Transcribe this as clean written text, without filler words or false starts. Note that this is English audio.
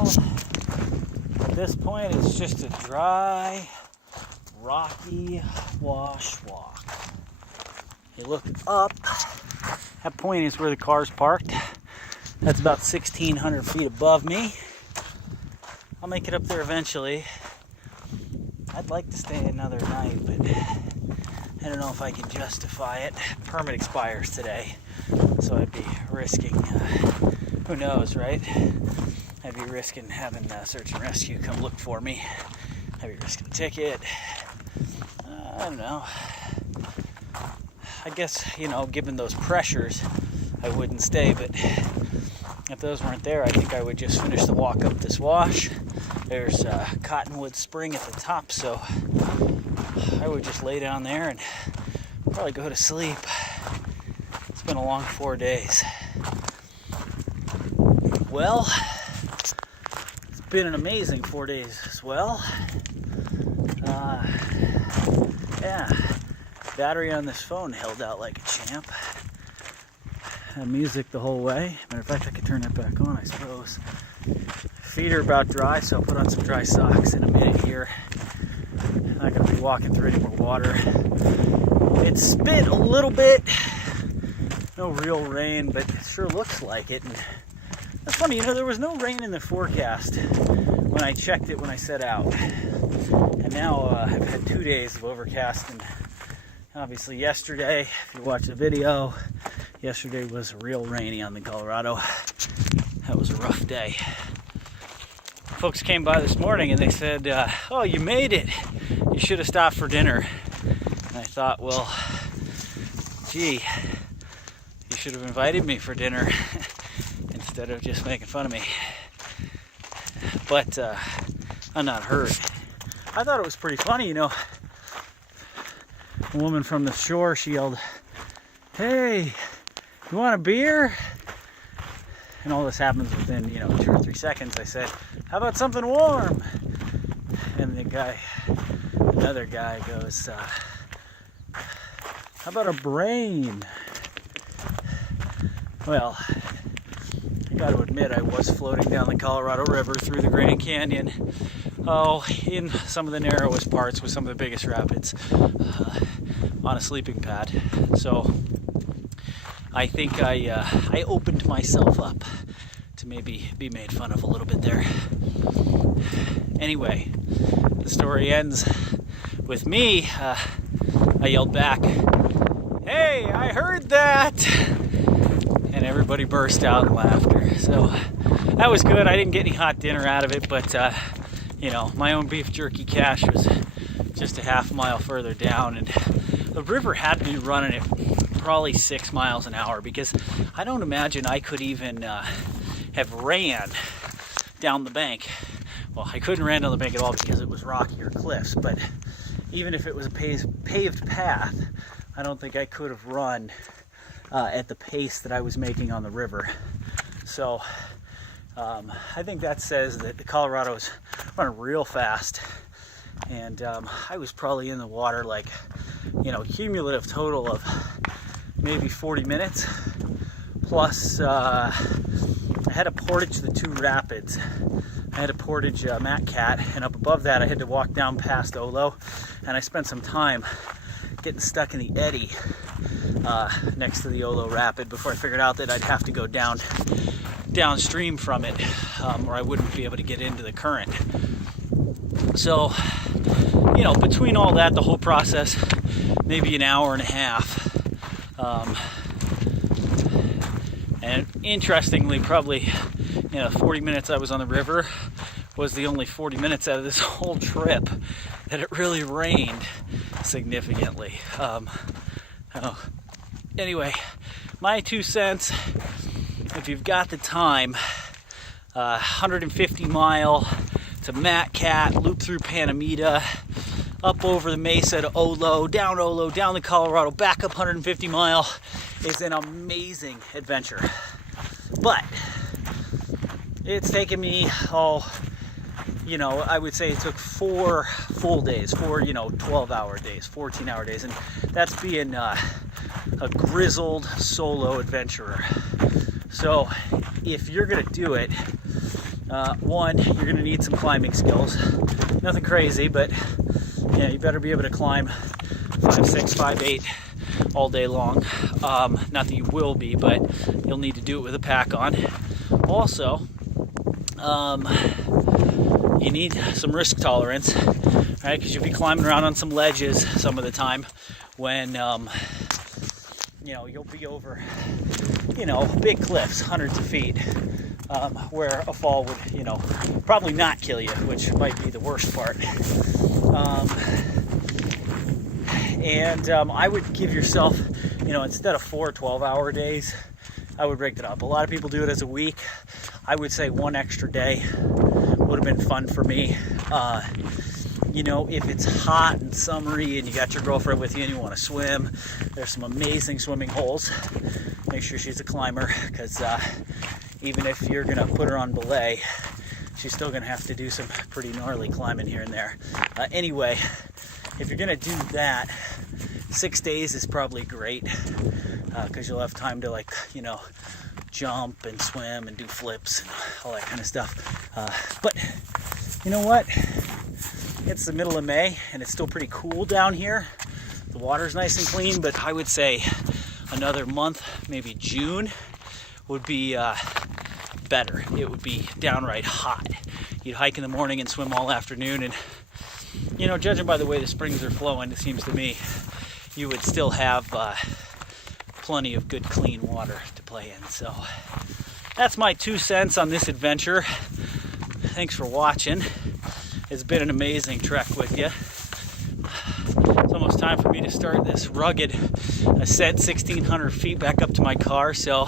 Well, at this point, it's just a dry, rocky wash walk. You look up, that point is where the car's parked. That's about 1,600 feet above me. I'll make it up there eventually. I'd like to stay another night, but I don't know if I can justify it. Permit expires today, so I'd be risking, who knows, right? I'd be risking having search and rescue come look for me. I'd be risking a ticket. I don't know. I guess, given those pressures, I wouldn't stay, but if those weren't there, I think I would just finish the walk up this wash. There's Cottonwood Spring at the top, so I would just lay down there and probably go to sleep. It's been a long 4 days. Well, it's been an amazing 4 days as well. Yeah, battery on this phone held out like a champ. Had music the whole way. Matter of fact, I could turn that back on, I suppose. Feet are about dry, so I'll put on some dry socks in a minute here. I'm not going to be walking through any more water. It spit a little bit. No real rain, but it sure looks like it. And that's funny, there was no rain in the forecast when I checked it when I set out. And now I've had 2 days of overcast, and obviously yesterday, if you watch the video, yesterday was real rainy on the Colorado. That was a rough day. Folks came by this morning and they said, oh, you made it. You should have stopped for dinner. And I thought, well, gee, you should have invited me for dinner instead of just making fun of me. But I'm not hurt. I thought it was pretty funny, A woman from the shore, she yelled, hey, you want a beer? And all this happens within, 2 or 3 seconds. I said, how about something warm? And another guy goes, how about a brain? Well, I got to admit, I was floating down the Colorado River through the Grand Canyon. Oh, in some of the narrowest parts with some of the biggest rapids on a sleeping pad. So I think I opened myself up to maybe be made fun of a little bit there. Anyway, the story ends with me. I yelled back, hey, I heard that! And everybody burst out in laughter. So that was good. I didn't get any hot dinner out of it, but my own beef jerky cache was just a half mile further down, and the river had me running it probably 6 miles an hour, because I don't imagine I could even have ran down the bank. Well, I couldn't ran down the bank at all because it was rocky or cliffs, but even if it was a paved path, I don't think I could have run at the pace that I was making on the river. So I think that says that the Colorado is running real fast, and I was probably in the water like, cumulative total of maybe 40 minutes, plus I had to portage the 2 rapids. I had to portage Matt Cat, and up above that I had to walk down past Olo, and I spent some time getting stuck in the eddy next to the Olo Rapid before I figured out that I'd have to go downstream from it, or I wouldn't be able to get into the current. So, between all that, the whole process, maybe an hour and a half. And interestingly, probably 40 minutes I was on the river was the only 40 minutes out of this whole trip that it really rained significantly. Anyway, my 2 cents, if you've got the time, 150 mile to Matt Cat, loop through Panamita, up over the mesa to Olo, down the Colorado, back up 150 mile is an amazing adventure. But it's taken me, I would say it took 4 full days, 4, 12-hour days, 14-hour days, and that's being a grizzled solo adventurer. So if you're gonna do it, One, you're going to need some climbing skills. Nothing crazy, but yeah, you better be able to climb 5'6", 5'8" all day long. Not that you will be, but you'll need to do it with a pack on. Also, you need some risk tolerance, right? Because you'll be climbing around on some ledges some of the time when, you'll be over, big cliffs, hundreds of feet, where a fall would, probably not kill you, which might be the worst part. I would give yourself, instead of 4 12-hour days, I would break it up. A lot of people do it as a week. I would say one extra day would have been fun for me. If it's hot and summery and you got your girlfriend with you and you want to swim, there's some amazing swimming holes. Make sure she's a climber, because even if you're going to put her on belay, she's still going to have to do some pretty gnarly climbing here and there. Anyway, if you're going to do that, 6 days is probably great, because you'll have time to jump and swim and do flips and all that kind of stuff. But you know what? It's the middle of May and it's still pretty cool down here. The water's nice and clean, but I would say another month, maybe June, would be better. It would be downright hot. You'd hike in the morning and swim all afternoon, and judging by the way the springs are flowing, it seems to me you would still have plenty of good clean water to play in. So that's my 2 cents on this adventure. Thanks for watching. It's been an amazing trek with you. It's almost time for me to start this rugged ascent 1,600 feet back up to my car, so